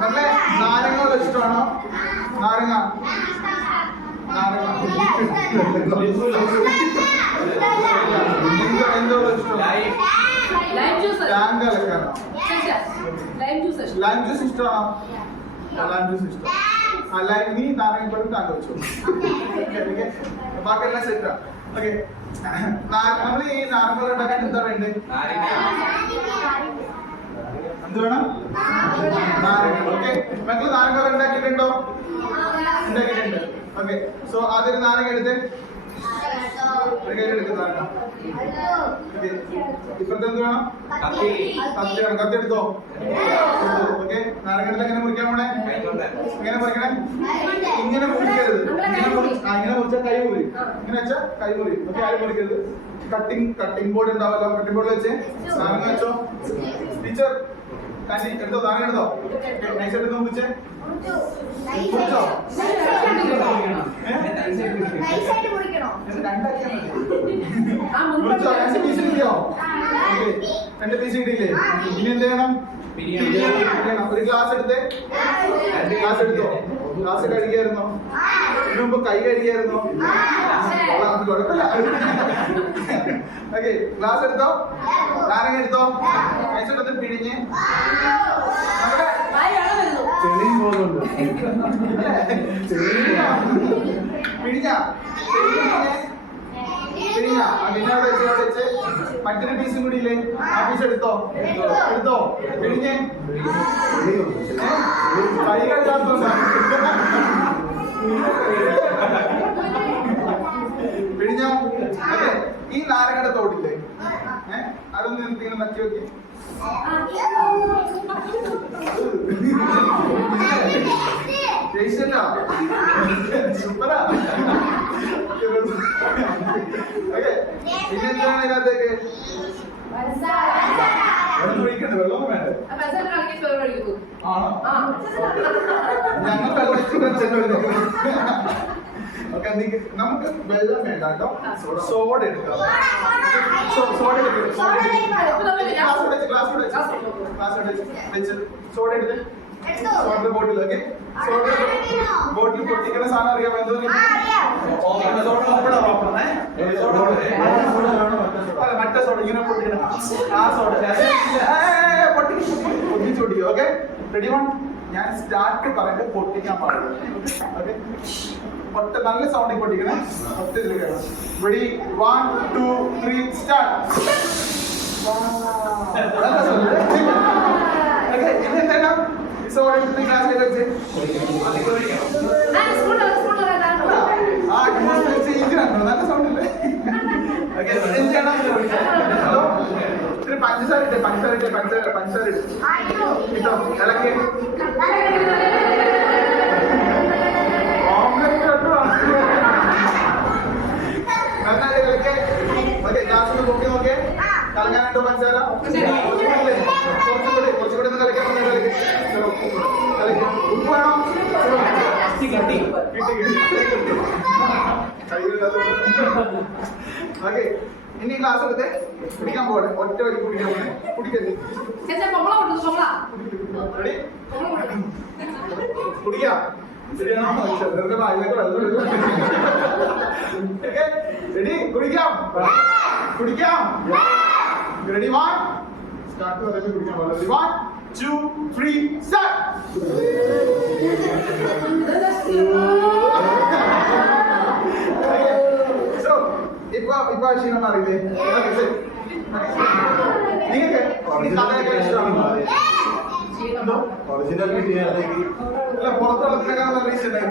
നല്ല നാരങ്ങ ഇഷ്ടമാണോ? നാരങ്ങ എന്തോ ഇഷ്ടം? ലൈം ജ്യൂസ് ഇഷ്ടമാണോ? ലൈം ജ്യൂസ് ഇഷ്ടം. ലൈം നീ നാരങ്ങ താങ്കൾ വെച്ചു. ബാക്കിയെല്ലാം സെറ്റാ. ഓക്കെ, നമ്മൾ ഈ നാരങ്ങ ഉണ്ടാക്കാൻ എന്താ വേണ്ടത്? എന്ത് വേണം? നാരങ്ങ. ഓക്കെ, മക്കൾ നാരങ്ങ ഉണ്ടാക്കിയിട്ടുണ്ടോ? ഉണ്ടാക്കിയിട്ടുണ്ട്. ഓക്കെ, സോ ആദ്യം നാരങ്ങ എടുത്ത് എടുക്കുന്നതാണ്. ഇപ്പഴത്തെ എന്ത് വേണം? കത്തി വേണം. കത്തി എടുത്തോ. ഓക്കെ, നാരങ്ങ എടുത്ത് എങ്ങനെ മുറിക്കാൻ പോണേ? എങ്ങനെ മുറിക്കണേ? ഇങ്ങനെ മുറിക്കരുത്. ഇങ്ങനെ മുറിച്ചാൽ കൈ മുറി. ഇങ്ങനെ വെച്ചാൽ കൈ മുറി. ഓക്കെ, ആരും മുറിക്കരുത്. കട്ടിംഗ് ബോർഡ് ഉണ്ടാവല്ലോ, കട്ടിംഗ് ബോർഡ് വെച്ച് നാരങ്ങ വെച്ചോ. ടീച്ചർ എടുത്തോ, നാരങ്ങ എടുത്തോ. നൈസ് എടുത്ത് മുറിച്ചേ. രണ്ട് പീസ് കിട്ടിയില്ലേ? ഇനി എന്ത് ചെയ്യണം? ഒരു ഗ്ലാസ് എടുത്തേ. ഗ്ലാസ് എടുത്തോ. ഗ്ലാസ് കഴുകിയായിരുന്നോ? ഇതിനു മുമ്പ് കൈ കഴുകിയായിരുന്നോ? കുഴപ്പമില്ല. ഓക്കെ, ഗ്ലാസ് എടുത്തോ. നാരങ്ങ എടുത്തോ. എടുത്ത് പിഴിഞ്ഞ് ചെളിയും പോകുന്നുണ്ട്. പിഴിഞ്ഞ പിന്നെ അവിടെ വെച്ച് മറ്റൊരു പീസും കൂടി ഇല്ലേ? ആ പീസ് എടുത്തോ. പിഴിഞ്ഞേ. കൈ കഴുകാത്തോണ്ടാ. പിഴിഞ്ഞ. അതെ, ഈ നാരങ്ങയുടെ തോടില്ലേ, അതൊന്ന് ഇങ്ങനെ നക്കി വെക്കി. സൂപ്പറാ. പിന്നെന്താണ് ഇതിനകത്തേക്ക്? വെള്ളം ഒഴിക്കണ്ട. വെള്ളം വേണ്ട. ആണോ? ഞങ്ങൾ വെള്ളം. ഓക്കെ, നമുക്ക് വെള്ളം വേണ്ട കേട്ടോ. സോഡ എടുക്കാം. സോഡ സോഡ എടുത്ത് സോഡ ബോട്ടിൽ. ഓക്കെ, സോഡ ബോട്ടിൽ പൊട്ടിക്കുന്ന സാധനം അറിയാമോ? എന്തോ മറ്റേ സോഡ ഇങ്ങനെ പൊട്ടിക്കണം. ആ സോഡ പൊട്ടിച്ചു പൊട്ടിക്കും. Okay, ready? വൺ, ഞാൻ സ്റ്റാർട്ട് പറയുമ്പോൾ പൊട്ടിക്കാൻ പാടില്ല. ഓക്കെ, ഒറ്റ നല്ല സൗണ്ടിൽ പൊട്ടിക്കണേ. ഒറ്റ ഇതിൽ കേൾക്കണം. റെഡി? 1 2 3 സ്റ്റാർട്ട്. ഇതെന്താ? സോഡ എടുത്ത് ഗ്ലാസ്സിലേക്ക് വെച്ച് നല്ല സൗണ്ട് ഇല്ലേ? ഓക്കെ, എന്ത് ചെയ്യണം? പഞ്ചസാര ഇട്ടേ. പഞ്ചസാര ഇട്ടോ. ഇളക്കി. നന്നായിട്ട് കളിക്കേ. ഓക്കെ, ഗ്ലാസ് ഒന്ന് പൊക്കി നോക്കേ. കളങ്ങാനായിട്ടോ പഞ്ചസാര? കുറച്ചുകൂടി ഒന്ന് കളിക്കാൻ. ഉപ്പ് വേണോ? ഓക്കെ, ഇനി ഗ്ലാസ് എടുത്ത് കുടിക്കാൻ പോകണേ. ഒറ്റ വരി കുടിക്കാൻ പോകണേ. കുടിക്കരുത്. റെഡി? കുടിക്കാം. റെഡി? കുടിക്കാം. റെഡി? 1 സ്റ്റാർട്ട് പറയുമ്പോൾ കുടിക്കാൻ പാടില്ല. 1 2 3 സ്റ്റാർട്ട്. ഇപ്പൊ ക്ഷീണം അറിയില്ലേ? നിങ്ങൾക്ക് ഇഷ്ടമാണോ? ഒറിജിനൽ അല്ല, പുറത്തുള്ളതിനേക്കാൾ നല്ല ഇഷ്ടം.